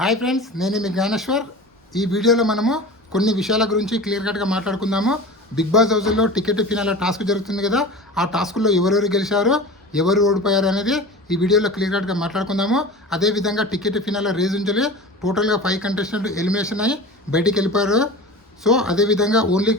Hi friends, నేను మీ జ్ఞానేశ్వర్. ఈ వీడియోలో మనము కొన్ని విషయాల గురించి క్లియర్ కట్గా మాట్లాడుకుందాము. బిగ్ బాస్ హౌస్లో టికెట్ ఫినాల టాస్క్ జరుగుతుంది కదా, ఆ టాస్క్లో ఎవరెవరు గెలిచారో ఎవరు ఓడిపోయారు అనేది ఈ వీడియోలో క్లియర్ కట్గా మాట్లాడుకుందాము. అదేవిధంగా టికెట్ ఫినాల రేజ్ ఉంచాలి. టోటల్గా 5 కంటెస్టెంట్లు ఎలిమినేషన్ అయ్యి బయటికి వెళ్ళిపోయారు. సో అదేవిధంగా ఓన్లీ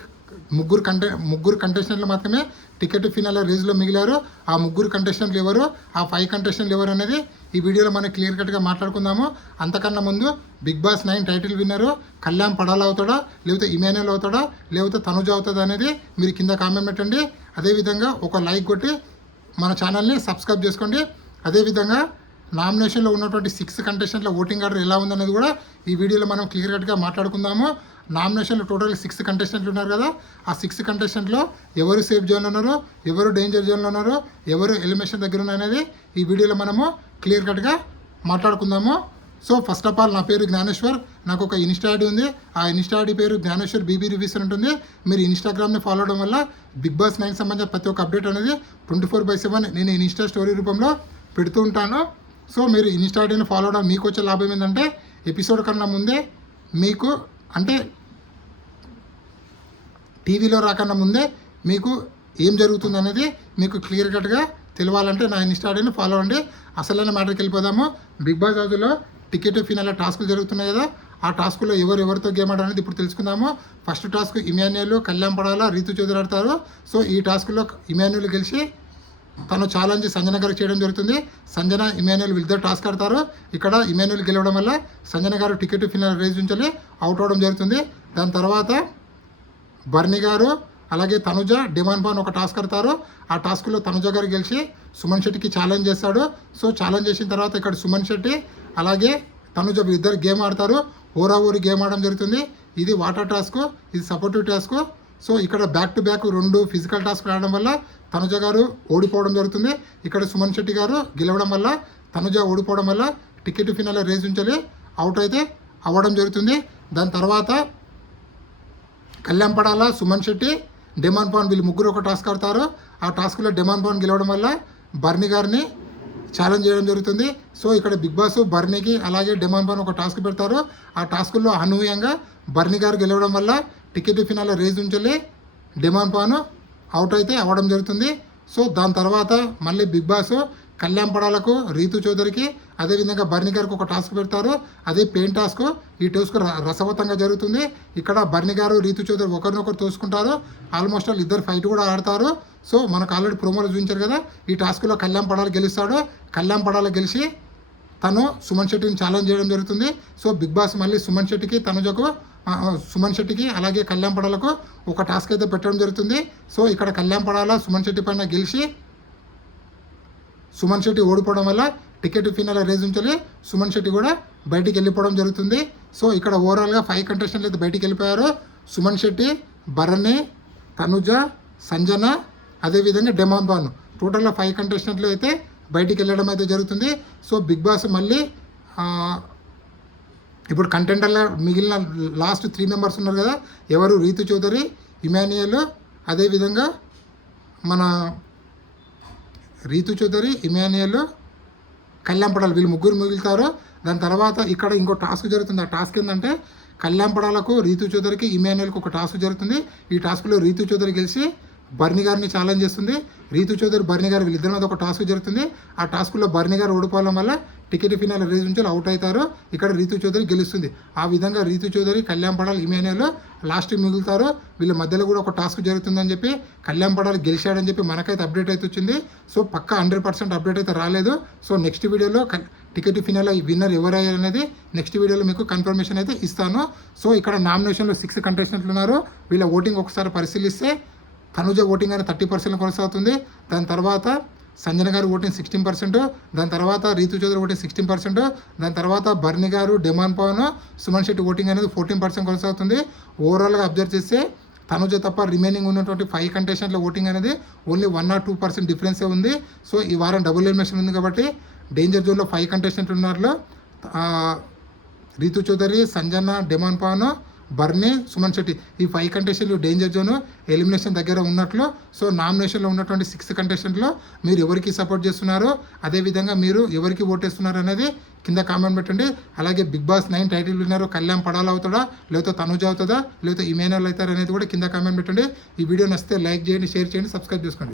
ముగ్గురు కంటెస్టెంట్లు మాత్రమే టికెట్ ఫినాల రేజ్లో మిగిలారు. ఆ ముగ్గురు కంటెస్టెంట్లు ఎవరు, ఆ 5 కంటెస్టెంట్లు ఎవరు అనేది ఈ వీడియోలో మనం క్లియర్ కట్గా మాట్లాడుకుందాము. అంతకన్నా ముందు బిగ్ బాస్ 9 టైటిల్ విన్నరు కళ్యాణ్ పడాల అవుతాడా, లేకపోతే ఇమాన్యుయల్ అవుతాడా, లేకపోతే తనుజ అవుతుందా అనేది మీరు కింద కామెంట్ పెట్టండి. అదేవిధంగా ఒక లైక్ కొట్టి మన ఛానల్ని సబ్స్క్రైబ్ చేసుకోండి. అదేవిధంగా నామినేషన్లో ఉన్నటువంటి 6 కంటెస్టెంట్ల ఓటింగ్ ఆర్డర్ ఎలా ఉందనేది కూడా ఈ వీడియోలో మనం క్లియర్ కట్గా మాట్లాడుకుందాము. నామినేషన్లో టోటల్ 6 కంటెస్టెంట్లు ఉన్నారు కదా, ఆ 6 కంటెస్టెంట్లో ఎవరు సేఫ్ జోన్లో ఉన్నారో, ఎవరు డేంజర్ జోన్లో ఉన్నారో, ఎవరు ఎలిమినేషన్ దగ్గర ఉన్నారనేది ఈ వీడియోలో మనము క్లియర్ కట్గా మాట్లాడుకుందాము. సో ఫస్ట్ ఆఫ్ ఆల్, నా పేరు జ్ఞానేశ్వర్. నాకు ఒక ఇన్స్టా ఐడి ఉంది. ఆ ఇన్స్టా ఐడి పేరు జ్ఞానేశ్వర్ బీబీ రివ్యూస్ అని ఉంటుంది. మీరు ఇన్స్టాగ్రామ్ని ఫాలో అవడం వల్ల బిగ్ బాస్ 9 సంబంధించిన ప్రతి ఒక్క అప్డేట్ అనేది 24/7 నేను ఇన్స్టా స్టోరీ రూపంలో పెడుతూ ఉంటాను. సో మీరు ఇన్స్టా ఐడిని ఫాలో అవడం మీకు వచ్చే లాభం ఏంటంటే, ఎపిసోడ్ కన్నా ముందే మీకు అంటే టీవీలో రాకన్నా ముందే మీకు ఏం జరుగుతుంది అనేది మీకు క్లియర్ కట్గా తెలియాలంటే నా ఇన్స్టా ఐడిని ఫాలో అవ్వండి. అసలైన మ్యాటర్కి వెళ్ళిపోదాము. బిగ్ బాస్ హౌస్లో టికెట్ ఫినాల టాస్కులు జరుగుతున్నాయి కదా, ఆ టాస్కులో ఎవరితో గేమ్ ఆడారనేది ఇప్పుడు తెలుసుకుందాము. ఫస్ట్ టాస్క్ ఇమాన్యుయల్, కళ్యాణ్ పడాల, రీతు చౌదరి ఆడతారు. సో ఈ టాస్క్లో ఇమాన్యుయల్ గెలిచి తను ఛాలెంజ్ సంజన గారికి చేయడం జరుగుతుంది. సంజన, ఇమాన్యుయల్ వీళ్ళిద్దరు టాస్క్ ఆడతారు. ఇక్కడ ఇమాన్యుయల్ గెలవడం వల్ల సంజన గారు టికెట్ ఫినాల్ రేజ్ నుంచి అవుట్ అవ్వడం జరుగుతుంది. దాని తర్వాత బర్నీ గారు అలాగే తనుజ, డిమాండ్ పాన్ ఒక టాస్క్ ఆడతారు. ఆ టాస్క్లో తనుజ గారు గెలిచి సుమన్ శెట్టికి ఛాలెంజ్ చేస్తాడు. సో ఛాలెంజ్ చేసిన తర్వాత ఇక్కడ సుమన్ శెట్టి అలాగే తనుజ వీళ్ళిద్దరు గేమ్ ఆడతారు. ఊరి గేమ్ ఆడడం జరుగుతుంది. ఇది వాటర్ టాస్క్, ఇది సపోర్టివ్ టాస్క్. సో ఇక్కడ back to back 2 physical task ఆడడం వల్ల తనుజ గారు ఓడిపోవడం జరుగుతుంది. ఇక్కడ సుమన్ శెట్టి గారు గెలవడం వల్ల తనుజ ఓడిపోవడం వల్ల టికెట్ ఫినాల రేజ్ ఉంచాలి అవుట్ అయితే అవ్వడం జరుగుతుంది. దాని తర్వాత కళ్యాణ్ పడాల, సుమన్ శెట్టి, డిమాండ్ పాన్ వీళ్ళు ముగ్గురు ఒక టాస్క్ ఆడతారు. ఆ టాస్క్లో డిమాండ్ పాన్ గెలవడం వల్ల బర్నీ గారిని ఛాలెంజ్ చేయడం జరుగుతుంది. సో ఇక్కడ బిగ్ బాస్ బర్నీకి అలాగే డిమాండ్ పాన్ ఒక టాస్క్ పెడతారు. ఆ టాస్క్లో అనూహ్యంగా బర్నీ గారు గెలవడం వల్ల టికెట్ ఫినాల రేజ్ ఉంచాలి డిమాండ్ పాన్ అవుట్ అయితే అవ్వడం జరుగుతుంది. సో దాని తర్వాత మళ్ళీ బిగ్ బాస్ కళ్యాణ్ పడాలకు, రీతు చౌదరికి, అదేవిధంగా బర్నీ గారికి ఒక టాస్క్ పెడతారు. అదే పెయిన్ టాస్క్. ఈ టాస్క్ రసవత్తంగా జరుగుతుంది. ఇక్కడ బర్నీ గారు, రీతు చౌదరి ఒకరినొకరు తోసుకుంటారు. ఆల్మోస్ట్ వాళ్ళు ఇద్దరు ఫైట్ కూడా ఆడతారు. సో మనకు ఆల్రెడీ ప్రోమోలో చూపించారు కదా, ఈ టాస్క్లో కళ్యాణ్ పడాల గెలుస్తాడు. కళ్యాణ్ పడాల గెలిచి తను సుమన్ శెట్టిని ఛాలెంజ్ చేయడం జరుగుతుంది. సో బిగ్ బాస్ మళ్ళీ సుమన్ శెట్టికి అలాగే కళ్యాణ్ పడాలకు ఒక టాస్క్ అయితే పెట్టడం జరుగుతుంది. సో ఇక్కడ కళ్యాణ్ పడాల సుమన్ శెట్టి పైన గెలిచి సుమన్ శెట్టి ఓడిపోవడం వల్ల టికెట్ ఫినాల రేజ్ ఉంచాలి సుమన్ శెట్టి కూడా బయటికి వెళ్ళిపోవడం జరుగుతుంది. సో ఇక్కడ ఓవరాల్గా 5 కంటెస్టెంట్లు అయితే బయటికి వెళ్ళిపోయారు. సుమన్ శెట్టి, భరణి, తనుజ, సంజన, అదేవిధంగా డిమాండ్ పాన్, టోటల్గా 5 కంటెస్టెంట్లు అయితే బయటికి వెళ్ళడం అయితే జరుగుతుంది. సో బిగ్ బాస్ మళ్ళీ ఇప్పుడు కంటెంటర్లో మిగిలిన లాస్ట్ 3 మెంబర్స్ ఉన్నారు కదా, ఎవరు, రీతు చౌదరి, ఇమాన్యుయల్, అదేవిధంగా మన రీతు చౌదరి, ఇమాన్యుయల్, కళ్యాణ్ పడాల వీళ్ళు ముగ్గురు మిగులుతారు. దాని తర్వాత ఇక్కడ ఇంకో టాస్క్ జరుగుతుంది. ఆ టాస్క్ ఏంటంటే కళ్యాణ్ పడాలకు, రీతు చౌదరికి, ఇమాన్యుయల్కి ఒక టాస్క్ జరుగుతుంది. ఈ టాస్క్లో రీతు చౌదరి గెలిచి బర్నీ గారిని ఛాలెంజ్ చేస్తుంది. రీతు చౌదరి, బర్నీ గారు వీళ్ళిద్దరి మీద ఒక టాస్క్ జరుగుతుంది. ఆ టాస్క్లో బర్నీ గారు ఓడిపోవడం వల్ల టికెట్ ఫినాల రేజ్ నుంచి అవుట్ అవుతారు. ఇక్కడ రీతు చౌదరి గెలుస్తుంది. ఆ విధంగా రీతు చౌదరి, కళ్యాణ్ పడాల, ఇమాన్యుయల్ లాస్ట్ మిగులుతారు. వీళ్ళ మధ్యలో కూడా ఒక టాస్క్ జరుగుతుందని చెప్పి కళ్యాణ్ పడాల గెలిచాడని చెప్పి మనకైతే అప్డేట్ అయితే వచ్చింది. సో పక్కా 100% అప్డేట్ అయితే రాలేదు. సో నెక్స్ట్ వీడియోలో టికెట్ ఫినాల విన్నర్ ఎవరయ్యారు అనేది నెక్స్ట్ వీడియోలో మీకు కన్ఫర్మేషన్ అయితే ఇస్తాను. సో ఇక్కడ నామినేషన్లో 6 కంటెస్టెంట్లు ఉన్నారు. వీళ్ళ ఓటింగ్ ఒకసారి పరిశీలిస్తే తనుజ ఓటింగ్ అనేది 30% కొనసాగుతుంది. దాని తర్వాత సంజన గారు ఓటింగ్ 16%, దాని తర్వాత రీతు చౌదరి ఓటింగ్ 16%, దాని తర్వాత బర్నీ గారు, demand pan, Suman Shetty voting అనేది 14% కొనసాగుతుంది. ఓవరాల్గా అబ్జర్వ్ చేస్తే తనుజ తప్ప రిమైనింగ్ ఉన్నటువంటి 5 కంటెస్టెంట్ల ఓటింగ్ అనేది ఓన్లీ 1 or 2% డిఫరెన్సే ఉంది. సో ఈ వారం డబుల్ ఎలిమినేషన్ ఉంది కాబట్టి డేంజర్ జోన్లో 5 కంటెస్టెంట్లు ఉన్నారు. రీతు చౌదరి, సంజన, డిమాండ్ పాన్, బర్నీ, సుమన్ శెట్టి ఈ 5 కంటెస్టెంట్లు డేంజర్ జోన్ ఎలిమినేషన్ దగ్గర ఉన్నట్లు. సో నామినేషన్లో ఉన్నటువంటి 6 కంటెస్టెంట్లో మీరు ఎవరికి సపోర్ట్ చేస్తున్నారు, అదేవిధంగా మీరు ఎవరికి ఓటేస్తున్నారు అనేది కింద కామెంట్ పెట్టండి. అలాగే Bigg Boss 9 title winner Kalyan Padal అవుతాడా, లేకపోతే తనుజ అవుతుందా, లేకపోతే ఇమేనల్ అవుతారా అనేది కూడా కింద కామెంట్ పెట్టండి. ఈ వీడియో నచ్చితే లైక్ చేయండి, షేర్ చేయండి, సబ్స్క్రైబ్ చేసుకోండి.